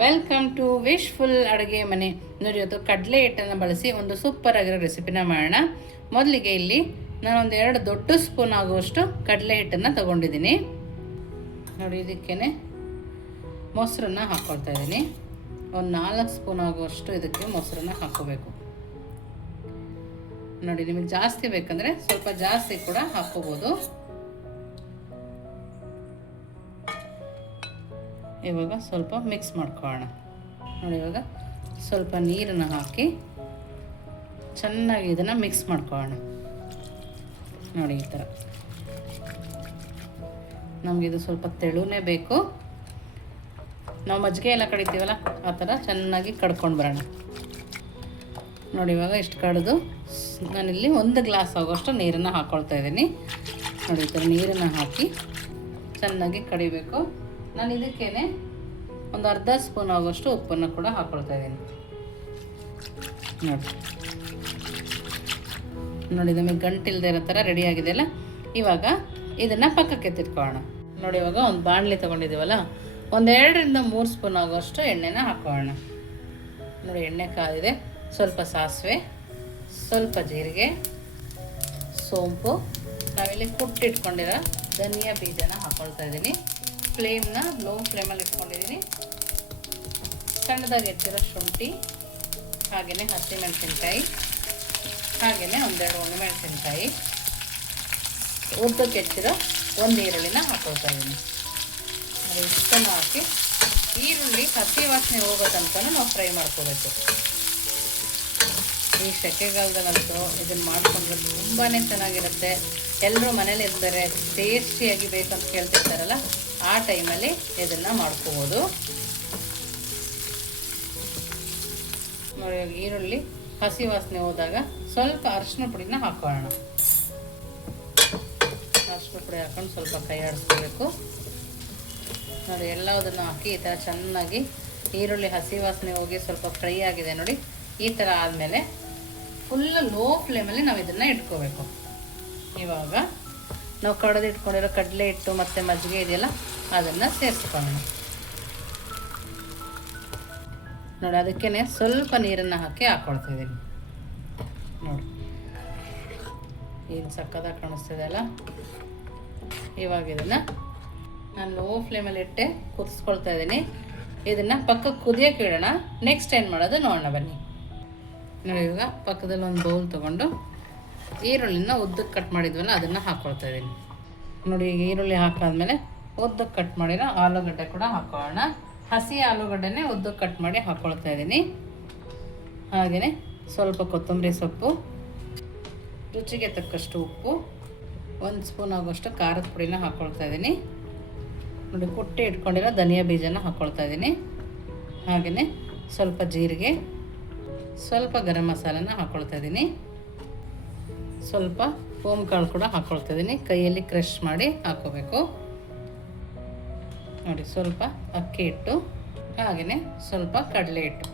Welcome to wishful ಅಡುಗೆ ಮನೆ. ನೋಡಿ, ಇವತ್ತು ಕಡಲೆ ಹಿಟ್ಟನ್ನು ಬಳಸಿ ಒಂದು ಸೂಪರ್ ಆಗಿರೋ ರೆಸಿಪಿನ ಮಾಡೋಣ. ಮೊದಲಿಗೆ ಇಲ್ಲಿ ನಾನೊಂದು 2 ದೊಡ್ಡ ಸ್ಪೂನ್ ಆಗುವಷ್ಟು ಕಡಲೆ ಹಿಟ್ಟನ್ನು ತಗೊಂಡಿದ್ದೀನಿ. ನೋಡಿ, ಇದಕ್ಕೇ ಮೊಸರನ್ನ ಹಾಕ್ಕೊಳ್ತಾ ಇದ್ದೀನಿ. ಒಂದು 4 ಸ್ಪೂನ್ ಆಗುವಷ್ಟು ಇದಕ್ಕೆ ಮೊಸರನ್ನ ಹಾಕ್ಕೋಬೇಕು. ನೋಡಿ, ನಿಮಗೆ ಜಾಸ್ತಿ ಬೇಕಂದರೆ ಸ್ವಲ್ಪ ಜಾಸ್ತಿ ಕೂಡ ಹಾಕ್ಕೋಬೋದು. ಇವಾಗ ಸ್ವಲ್ಪ ಮಿಕ್ಸ್ ಮಾಡ್ಕೊಳ್ಳೋಣ. ನೋಡಿ, ಇವಾಗ ಸ್ವಲ್ಪ ನೀರನ್ನು ಹಾಕಿ ಚೆನ್ನಾಗಿ ಇದನ್ನು ಮಿಕ್ಸ್ ಮಾಡ್ಕೊಳ್ಳೋಣ. ನೋಡಿ, ಈ ಥರ ನಮಗಿದು ಸ್ವಲ್ಪ ತೆಳುನೇ ಬೇಕು. ನಾವು ಮಜ್ಜಿಗೆ ಎಲ್ಲ ಕಡಿತೀವಲ್ಲ ಆ ಥರ ಚೆನ್ನಾಗಿ ಕಡ್ಕೊಂಡು ಬರೋಣ. ನೋಡಿ, ಇವಾಗ ಇಷ್ಟು ಕಡಿದು ನಾನಿಲ್ಲಿ 1 ಗ್ಲಾಸ್ ಆಗೋಷ್ಟು ನೀರನ್ನು ಹಾಕ್ಕೊಳ್ತಾ ಇದ್ದೀನಿ. ನೋಡಿ, ಈ ಥರ ನೀರನ್ನು ಹಾಕಿ ಚೆನ್ನಾಗಿ ಕಡಿಬೇಕು. ನಾನು ಇದಕ್ಕೇ ಒಂದು ಅರ್ಧ ಸ್ಪೂನ್ ಆಗೋಷ್ಟು ಉಪ್ಪನ್ನು ಕೂಡ ಹಾಕ್ಕೊಳ್ತಾ ಇದ್ದೀನಿ. ನೋಡಿ, ನಮಗೆ ಗಂಟಿಲ್ದೇ ಇರೋ ಥರ ರೆಡಿ ಆಗಿದೆಯಲ್ಲ. ಇವಾಗ ಇದನ್ನು ಪಕ್ಕಕ್ಕೆ ತಿರ್ಕೊಳ್ಳೋಣ. ನೋಡಿ, ಇವಾಗ ಒಂದು ಬಾಣಲಿ ತೊಗೊಂಡಿದ್ದೀವಲ್ಲ, ಒಂದು 2ರಿಂದ 3 ಸ್ಪೂನ್ ಆಗೋಷ್ಟು ಎಣ್ಣೆನ ಹಾಕೊಳ್ಳೋಣ. ನೋಡಿ, ಎಣ್ಣೆ ಕಾದಿದೆ. ಸ್ವಲ್ಪ ಸಾಸಿವೆ, ಸ್ವಲ್ಪ ಜೀರಿಗೆ, ಸೋಂಪು, ನಾವಿಲ್ಲಿ ಕುಟ್ಟಿಟ್ಕೊಂಡಿರೋ ಧನಿಯಾ ಬೀಜನ ಹಾಕ್ಕೊಳ್ತಾ ಇದ್ದೀನಿ. ಫ್ಲೇಮ್ನ ಲೋ ಫ್ಲೇಮಲ್ಲಿ ಇಟ್ಕೊಂಡಿದ್ದೀನಿ. ಸಣ್ಣದಾಗಿ ಹೆಚ್ಚಿರೋ ಶುಂಠಿ, ಹಾಗೆಯೇ ಹಸಿಮೆಣಸಿನ್ಕಾಯಿ, ಹಾಗೆಯೇ 1-2 ಒಣಮೆಣಸಿನ್ಕಾಯಿ, ಉದ್ದಕ್ಕೆ ಹೆಚ್ಚಿರೋ 1 ಈರುಳ್ಳಿನ ಹಾಕ್ಕೊಳ್ತಾ ಇದ್ದೀನಿ. ಇಷ್ಟನ್ನು ಹಾಕಿ ಈರುಳ್ಳಿ ಹಸಿ ವಾಸನೆ ಹೋಗೋ ತನಕ ನಾವು ಫ್ರೈ ಮಾಡ್ಕೋಬೇಕು. ಈ ಸೆಕೆಗಾಲದಲ್ಲಂತೂ ಇದನ್ನು ಮಾಡಿಕೊಂಡ್ರೆ ತುಂಬಾ ಚೆನ್ನಾಗಿರುತ್ತೆ. ಎಲ್ಲರೂ ಮನೇಲಿ ಇರ್ತಾರೆ, ಟೇಸ್ಟಿಯಾಗಿ ಬೇಕಂತ ಕೇಳ್ತಿರ್ತಾರಲ್ಲ, ಆ ಟೈಮಲ್ಲಿ ಇದನ್ನು ಮಾಡ್ಕೋಬೋದು. ನೋಡಿ, ಈರುಳ್ಳಿ ಹಸಿ ವಾಸನೆ ಹೋದಾಗ ಸ್ವಲ್ಪ ಅರಿಶಿನ ಪುಡಿನ ಹಾಕೊಳ್ಳೋಣ. ಅರಿಶಿನ ಪುಡಿ ಹಾಕೊಂಡು ಸ್ವಲ್ಪ ಕೈ ಆಡಿಸ್ಕೋಬೇಕು. ನೋಡಿ, ಎಲ್ಲದನ್ನು ಹಾಕಿ ಈ ಥರ ಚೆನ್ನಾಗಿ ಈರುಳ್ಳಿ ಹಸಿ ವಾಸನೆ ಹೋಗಿ ಸ್ವಲ್ಪ ಫ್ರೈ ಆಗಿದೆ. ನೋಡಿ, ಈ ಥರ ಆದಮೇಲೆ ಫುಲ್ ಲೋ ಫ್ಲೇಮಲ್ಲಿ ನಾವು ಇದನ್ನು ಇಟ್ಕೋಬೇಕು. ಇವಾಗ ನಾವು ಕಡೆದಿಟ್ಕೊಂಡಿರೋ ಕಡಲೆ ಹಿಟ್ಟು ಮತ್ತು ಮಜ್ಜಿಗೆ ಇದೆಯಲ್ಲ, ಅದನ್ನು ಸೇರಿಸ್ಕೊಳ್ಳೋಣ. ನೋಡಿ, ಅದಕ್ಕೇ ಸ್ವಲ್ಪ ನೀರನ್ನು ಹಾಕ್ಕೊಳ್ತಾ ಇದ್ದೀನಿ. ನೋಡಿ, ಏನು ಸಕ್ಕತ್ತಾಗಿ ಕಾಣಿಸ್ತಿದೆ ಅಲ್ಲ. ಇವಾಗ ಇದನ್ನು ನಾನು ಲೋ ಫ್ಲೇಮಲ್ಲಿ ಇಟ್ಟೆ ಕುದಿಸ್ಕೊಳ್ತಾ ಇದ್ದೀನಿ. ಇದನ್ನು ಪಕ್ಕಕ್ಕೆ ಕುದಿಯೋಕೆ ಇಡೋಣ. ನೆಕ್ಸ್ಟ್ ಏನು ಮಾಡೋದು ನೋಡೋಣ ಬನ್ನಿ. ನೋಡಿ, ಇವಾಗ ಪಕ್ಕದಲ್ಲಿ ಒಂದು ಬೌಲ್ ತೊಗೊಂಡು ಈರುಳ್ಳಿನ ಉದ್ದಕ್ಕೆ ಕಟ್ ಮಾಡಿದ್ವಲ್ಲ ಅದನ್ನು ಹಾಕ್ಕೊಳ್ತಾ ಇದ್ದೀನಿ. ನೋಡಿ, ಈಗ ಈರುಳ್ಳಿ ಹಾಕಾದ್ಮೇಲೆ ಉದ್ದಕ್ಕೆ ಕಟ್ ಮಾಡಿರೋ ಆಲೂಗಡ್ಡೆ ಕೂಡ ಹಾಕೊಳ್ಳೋಣ. ಹಸಿ ಆಲೂಗಡ್ಡೆನೇ ಉದ್ದಕ್ಕೆ ಕಟ್ ಮಾಡಿ ಹಾಕ್ಕೊಳ್ತಾ ಇದ್ದೀನಿ. ಹಾಗೆಯೇ ಸ್ವಲ್ಪ ಕೊತ್ತಂಬರಿ ಸೊಪ್ಪು, ರುಚಿಗೆ ತಕ್ಕಷ್ಟು ಉಪ್ಪು, 1 ಸ್ಪೂನ್ ಆಗೋಷ್ಟು ಖಾರದ ಪುಡಿನ ಹಾಕ್ಕೊಳ್ತಾ ಇದ್ದೀನಿ. ನೋಡಿ, ಕುಟ್ಟಿ ಇಟ್ಕೊಂಡಿರೋ ಧನಿಯಾ ಬೀಜನ ಹಾಕ್ಕೊಳ್ತಾ ಇದ್ದೀನಿ. ಹಾಗೆಯೇ ಸ್ವಲ್ಪ ಜೀರಿಗೆ, ಸ್ವಲ್ಪ ಗರಂ ಮಸಾಲನ ಹಾಕ್ಕೊಳ್ತಾ ಇದ್ದೀನಿ. ಸ್ವಲ್ಪ ಓಂಕಾಳು ಕೂಡ ಹಾಕ್ಕೊಳ್ತಾ ಇದ್ದೀನಿ. ಕೈಯಲ್ಲಿ ಕ್ರಷ್ ಮಾಡಿ ಹಾಕ್ಕೋಬೇಕು. ನೋಡಿ, ಸ್ವಲ್ಪ ಅಕ್ಕಿ ಹಿಟ್ಟು, ಹಾಗೆಯೇ ಸ್ವಲ್ಪ ಕಡಲೆ ಹಿಟ್ಟು.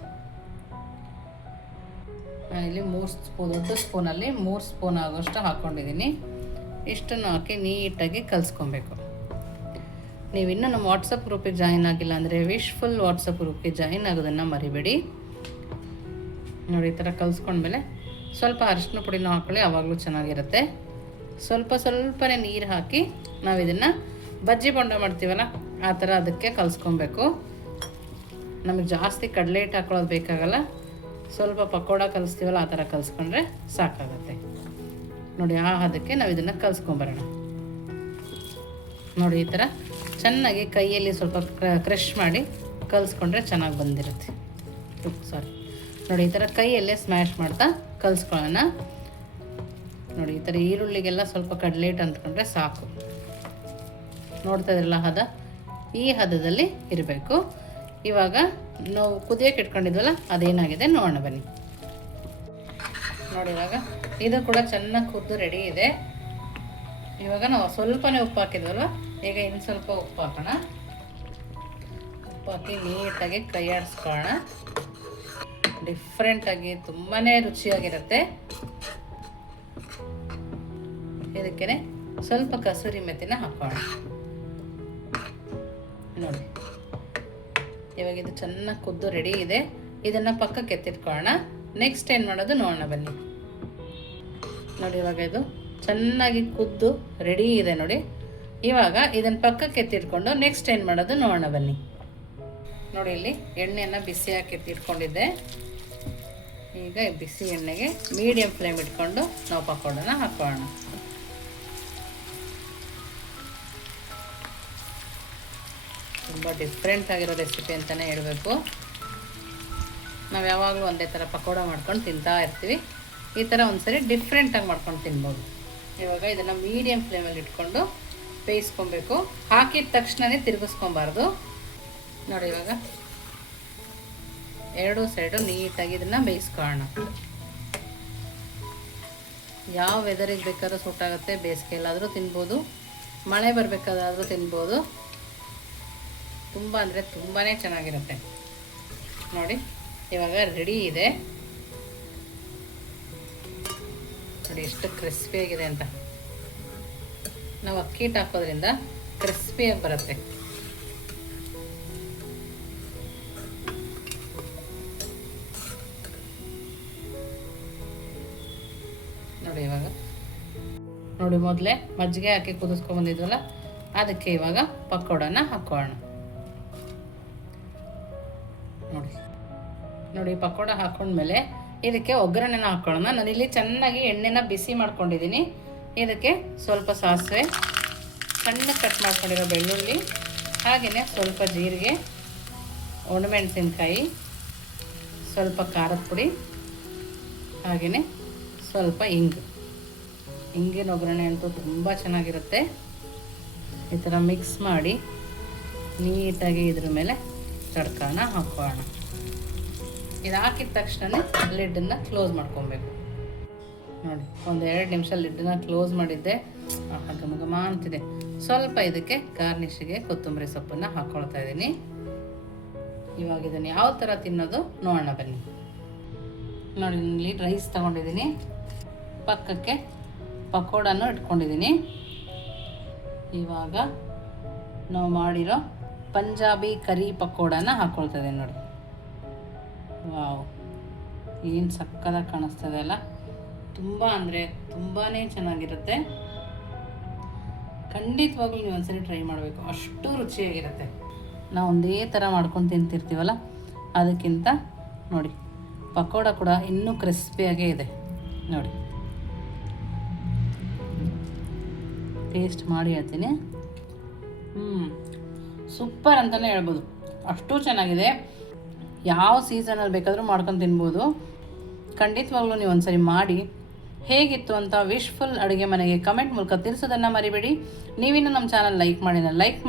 ನಾನಿಲ್ಲಿ 3 ಸ್ಪೂನ್, ದೊಡ್ಡ ಸ್ಪೂನಲ್ಲಿ 3 ಸ್ಪೂನ್ ಆಗೋಷ್ಟು ಹಾಕ್ಕೊಂಡಿದ್ದೀನಿ. ಇಷ್ಟನ್ನು ಹಾಕಿ ನೀಟಾಗಿ ಕಲಿಸ್ಕೊಬೇಕು. ನೀವಿನ್ನೂ ನಮ್ಮ ವಾಟ್ಸಪ್ ಗ್ರೂಪಿಗೆ ಜಾಯಿನ್ ಆಗಿಲ್ಲ ಅಂದರೆ ವಿಶ್ಫುಲ್ ವಾಟ್ಸಪ್ ಗ್ರೂಪಿಗೆ ಜಾಯಿನ್ ಆಗೋದನ್ನು ಮರಿಬೇಡಿ. ನೋಡಿ, ಈ ಥರ ಕಲಿಸ್ಕೊಂಡ್ಮೇಲೆ ಸ್ವಲ್ಪ ಅರಿಶಿನ ಪುಡಿನ ಹಾಕ್ಕೊಳ್ಳಿ, ಆವಾಗಲೂ ಚೆನ್ನಾಗಿರುತ್ತೆ. ಸ್ವಲ್ಪನೇ ನೀರು ಹಾಕಿ ನಾವು ಇದನ್ನು ಬಜ್ಜಿ ಬೋಂಡ ಮಾಡ್ತೀವಲ್ಲ ಆ ಥರ ಅದಕ್ಕೆ ಕಲಿಸ್ಕೊಬೇಕು. ನಮಗೆ ಜಾಸ್ತಿ ಕಡಲೆ ಹಿಟ್ಟು ಹಾಕೊಳ್ಳೋದು ಬೇಕಾಗಲ್ಲ. ಸ್ವಲ್ಪ ಪಕೋಡ ಕಲಿಸ್ತೀವಲ್ಲ ಆ ಥರ ಕಲಿಸ್ಕೊಂಡ್ರೆ ಸಾಕಾಗುತ್ತೆ. ನೋಡಿ, ಅದಕ್ಕೆ ನಾವು ಇದನ್ನು ಕಲಿಸ್ಕೊಂಬರೋಣ. ನೋಡಿ, ಈ ಥರ ಚೆನ್ನಾಗಿ ಕೈಯಲ್ಲಿ ಸ್ವಲ್ಪ ಕ್ರಷ್ ಮಾಡಿ ಕಲಿಸ್ಕೊಂಡ್ರೆ ಚೆನ್ನಾಗಿ ಬಂದಿರುತ್ತೆ. ನೋಡಿ, ಈ ಥರ ಕೈಯಲ್ಲೇ ಸ್ಮ್ಯಾಶ್ ಮಾಡ್ತಾ ಕಲಿಸ್ಕೊಳ್ಳೋಣ. ನೋಡಿ, ಈ ಥರ ಈರುಳ್ಳಿಗೆಲ್ಲ ಸ್ವಲ್ಪ ಕಡಲೆ ಹಿಟ್ಟು ಅಂದ್ಕೊಂಡ್ರೆ ಸಾಕು. ನೋಡ್ತಾ ಇದ್ರಲ್ಲ ಹದ, ಈ ಹದದಲ್ಲಿ ಇರಬೇಕು. ಇವಾಗ ನಾವು ಕುದಿಯೋಕೆ ಇಟ್ಕೊಂಡಿದ್ವಲ್ಲ ಅದೇನಾಗಿದೆ ನೋಡೋಣ ಬನ್ನಿ. ನೋಡಿ, ಇವಾಗ ಇದು ಕೂಡ ಚೆನ್ನಾಗಿ ಕುದ್ದು ರೆಡಿ ಇದೆ. ಇವಾಗ ನಾವು ಸ್ವಲ್ಪನೇ ಉಪ್ಪು ಹಾಕಿದ್ವಲ್ವ, ಈಗ ಇನ್ನು ಸ್ವಲ್ಪ ಉಪ್ಪು ಹಾಕೋಣ. ಉಪ್ಪು ಹಾಕಿ ನೀಟಾಗಿ ಕೈ ಆಡಿಸ್ಕೊಳ್ಳೋಣ. ಡಿಫ್ರೆಂಟಾಗಿ ತುಂಬಾ ರುಚಿಯಾಗಿರುತ್ತೆ. ಇದಕ್ಕೆ ಸ್ವಲ್ಪ ಕಸೂರಿ ಮೆಥಿನ ಹಾಕೋಣ. ನೋಡಿ, ಇವಾಗ ಇದು ಚೆನ್ನಾಗಿ ಕುದ್ದು ರೆಡಿ ಇದೆ. ಇದನ್ನು ಪಕ್ಕಕ್ಕೆ ಎತ್ತಿಟ್ಕೊಳ್ಳೋಣ. ನೆಕ್ಸ್ಟ್ ಏನು ಮಾಡೋದು ನೋಡೋಣ ಬನ್ನಿ. ನೋಡಿ ಇವಾಗ ಇದು ಚೆನ್ನಾಗಿ ಕುದ್ದು ರೆಡಿ ಇದೆ ನೋಡಿ. ಇವಾಗ ಇದನ್ನು ಪಕ್ಕಕ್ಕೆ ಎತ್ತಿಟ್ಕೊಂಡು ನೆಕ್ಸ್ಟ್ ಏನು ಮಾಡೋದು ನೋಡೋಣ ಬನ್ನಿ. ನೋಡಿ ಇಲ್ಲಿ ಎಣ್ಣೆಯನ್ನು ಬಿಸಿ ಹಾಕಿ ಎತ್ತಿಟ್ಕೊಂಡಿದ್ದೆ. ಈಗ ಬಿಸಿ ಎಣ್ಣೆಗೆ ಮೀಡಿಯಮ್ ಫ್ಲೇಮ್ ಇಟ್ಕೊಂಡು ನಾವು ಪಕೋಡನ ಹಾಕೋಣ. ತುಂಬ ಡಿಫ್ರೆಂಟ್ ಆಗಿರೋ ರೆಸಿಪಿ ಅಂತಲೇ ಹೇಳಬೇಕು. ನಾವು ಯಾವಾಗಲೂ ಒಂದೇ ಥರ ಪಕೋಡ ಮಾಡ್ಕೊಂಡು ತಿಂತಾ ಇರ್ತೀವಿ. ಈ ಥರ ಒಂದ್ಸರಿ ಡಿಫ್ರೆಂಟಾಗಿ ಮಾಡ್ಕೊಂಡು ತಿನ್ಬೋದು. ಇವಾಗ ಇದನ್ನು ಮೀಡಿಯಮ್ ಫ್ಲೇಮಲ್ಲಿ ಇಟ್ಕೊಂಡು ಬೇಯಿಸ್ಕೊಬೇಕು. ಹಾಕಿದ ತಕ್ಷಣವೇ ತಿರುಗಿಸ್ಕೊಬಾರ್ದು. ನೋಡಿ ಇವಾಗ ಎರಡೂ ಸೈಡು ನೀಟಾಗಿ ಇದನ್ನು ಬೇಯಿಸ್ಕೊಳ್ಳೋಣ. ಯಾವ ವೆದರಿಗೆ ಬೇಕಾದ್ರೂ ಸೂಟ್ ಆಗುತ್ತೆ. ಬೇಸಿಗೆಯಲ್ಲಾದರೂ ತಿನ್ಬೋದು, ಮಳೆ ಬರಬೇಕಾದ್ರೂ ತಿನ್ಬೋದು. ತುಂಬ ಅಂದರೆ ತುಂಬಾ ಚೆನ್ನಾಗಿರುತ್ತೆ. ನೋಡಿ ಇವಾಗ ರೆಡಿ ಇದೆ. ನೋಡಿ ಎಷ್ಟು ಕ್ರಿಸ್ಪಿಯಾಗಿದೆ ಅಂತ. ನಾವು ಅಕ್ಕಿ ಹಿಟ್ಟು ಹಾಕೋದ್ರಿಂದ ಕ್ರಿಸ್ಪಿಯಾಗಿ ಬರುತ್ತೆ. ನೋಡಿ ಇವಾಗ ನೋಡಿ ಮೊದಲೇ ಮಜ್ಜಿಗೆ ಹಾಕಿ ಕುದಿಸ್ಕೊಂಡ್ಬಂದಿದ್ವಲ್ಲ, ಅದಕ್ಕೆ ಇವಾಗ ಪಕೋಡನ ಹಾಕೋಣ. ನೋಡಿ ನೋಡಿ ಪಕೋಡ ಹಾಕೊಂಡ್ಮೇಲೆ ಇದಕ್ಕೆ ಒಗ್ಗರಣೆನ ಹಾಕೊಳ್ಳೋಣ. ನಾನಿಲ್ಲಿ ಚೆನ್ನಾಗಿ ಎಣ್ಣೆನ ಬಿಸಿ ಮಾಡ್ಕೊಂಡಿದ್ದೀನಿ. ಇದಕ್ಕೆ ಸ್ವಲ್ಪ ಸಾಸಿವೆ, ಸಣ್ಣ ಕಟ್ ಮಾಡ್ಕೊಂಡಿರೋ ಬೆಳ್ಳುಳ್ಳಿ, ಹಾಗೆಯೇ ಸ್ವಲ್ಪ ಜೀರಿಗೆ, ಒಣಮೆಣಸಿನ್ಕಾಯಿ, ಸ್ವಲ್ಪ ಖಾರದ ಪುಡಿ, ಹಾಗೆಯೇ ಸ್ವಲ್ಪ ಹಿಂಗಿನ ಒಗ್ಗರಣೆ ಅಂತೂ ತುಂಬ ಚೆನ್ನಾಗಿರುತ್ತೆ. ಈ ಥರ ಮಿಕ್ಸ್ ಮಾಡಿ ನೀಟಾಗಿ ಇದ್ರ ಮೇಲೆ ತಡ್ಕಾನ ಹಾಕೋಣ. ಇದು ಹಾಕಿದ ತಕ್ಷಣ ಲಿಡ್ಡನ್ನು ಕ್ಲೋಸ್ ಮಾಡ್ಕೊಬೇಕು. ನೋಡಿ ಒಂದು 2 ನಿಮಿಷ ಲಿಡ್ಡನ್ನ ಕ್ಲೋಸ್ ಮಾಡಿದ್ದೆ. ಘಮ ಘಮ ಅಂತಿದೆ. ಸ್ವಲ್ಪ ಇದಕ್ಕೆ ಗಾರ್ನಿಷಿಗೆ ಕೊತ್ತಂಬರಿ ಸೊಪ್ಪನ್ನು ಹಾಕ್ಕೊಳ್ತಾ ಇದ್ದೀನಿ. ಇವಾಗ ಇದನ್ನು ಯಾವ ಥರ ತಿನ್ನೋದು ನೋಡೋಣ ಬನ್ನಿ. ನೋಡಿ ಇಲ್ಲಿ ರೈಸ್ ತೊಗೊಂಡಿದ್ದೀನಿ, ಪಕ್ಕಕ್ಕೆ ಪಕೋಡನೂ ಇಟ್ಕೊಂಡಿದ್ದೀನಿ. ಇವಾಗ ನಾವು ಮಾಡಿರೋ ಪಂಜಾಬಿ ಕರಿ ಪಕೋಡನ ಹಾಕ್ಕೊಳ್ತಾ ಇದ್ದೀನಿ. ನೋಡಿ ವಾವ್, ಏನು ಸಕ್ಕತ್ತಾಗಿ ಕಾಣಿಸ್ತದೆ ಅಲ್ಲ. ತುಂಬ ಅಂದರೆ ತುಂಬಾ ಚೆನ್ನಾಗಿರುತ್ತೆ. ಖಂಡಿತವಾಗ್ಲೂ ನೀವು ಒಂದ್ಸರಿ ಟ್ರೈ ಮಾಡಬೇಕು, ಅಷ್ಟು ರುಚಿಯಾಗಿರುತ್ತೆ. ನಾವು ಒಂದೇ ಥರ ಮಾಡ್ಕೊಂಡು ತಿಂತಿರ್ತೀವಲ್ಲ, ಅದಕ್ಕಿಂತ ನೋಡಿ ಪಕೋಡ ಕೂಡ ಇನ್ನೂ ಕ್ರಿಸ್ಪಿಯಾಗೇ ಇದೆ. ನೋಡಿ ಟೇಸ್ಟ್ ಮಾಡಿ ಹೇಳ್ತೀನಿ. ಸೂಪರ್ ಅಂತಲೇ ಹೇಳ್ಬೋದು, ಅಷ್ಟು ಚೆನ್ನಾಗಿದೆ. ಯಾವ ಸೀಸನಲ್ಲಿ ಬೇಕಾದರೂ ಮಾಡ್ಕೊಂಡು ತಿನ್ಬೋದು. ಖಂಡಿತವಾಗ್ಲೂ ನೀವು ಒಂದ್ಸರಿ ಮಾಡಿ ಹೇಗಿತ್ತು ಅಂತ ವಿಶ್ಫುಲ್ ಅಡುಗೆ ಮನೆಗೆ ಕಮೆಂಟ್ ಮೂಲಕ ತಿಳಿಸೋದನ್ನು ಮರಿಬೇಡಿ. ನೀವಿನ್ನೂ ನಮ್ಮ ಚಾನಲ್ ಲೈಕ್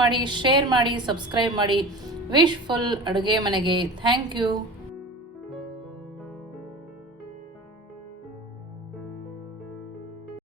ಮಾಡಿ, ಶೇರ್ ಮಾಡಿ, ಸಬ್ಸ್ಕ್ರೈಬ್ ಮಾಡಿ. ವಿಶ್ಫುಲ್ ಅಡುಗೆ ಮನೆಗೆ ಥ್ಯಾಂಕ್ ಯು.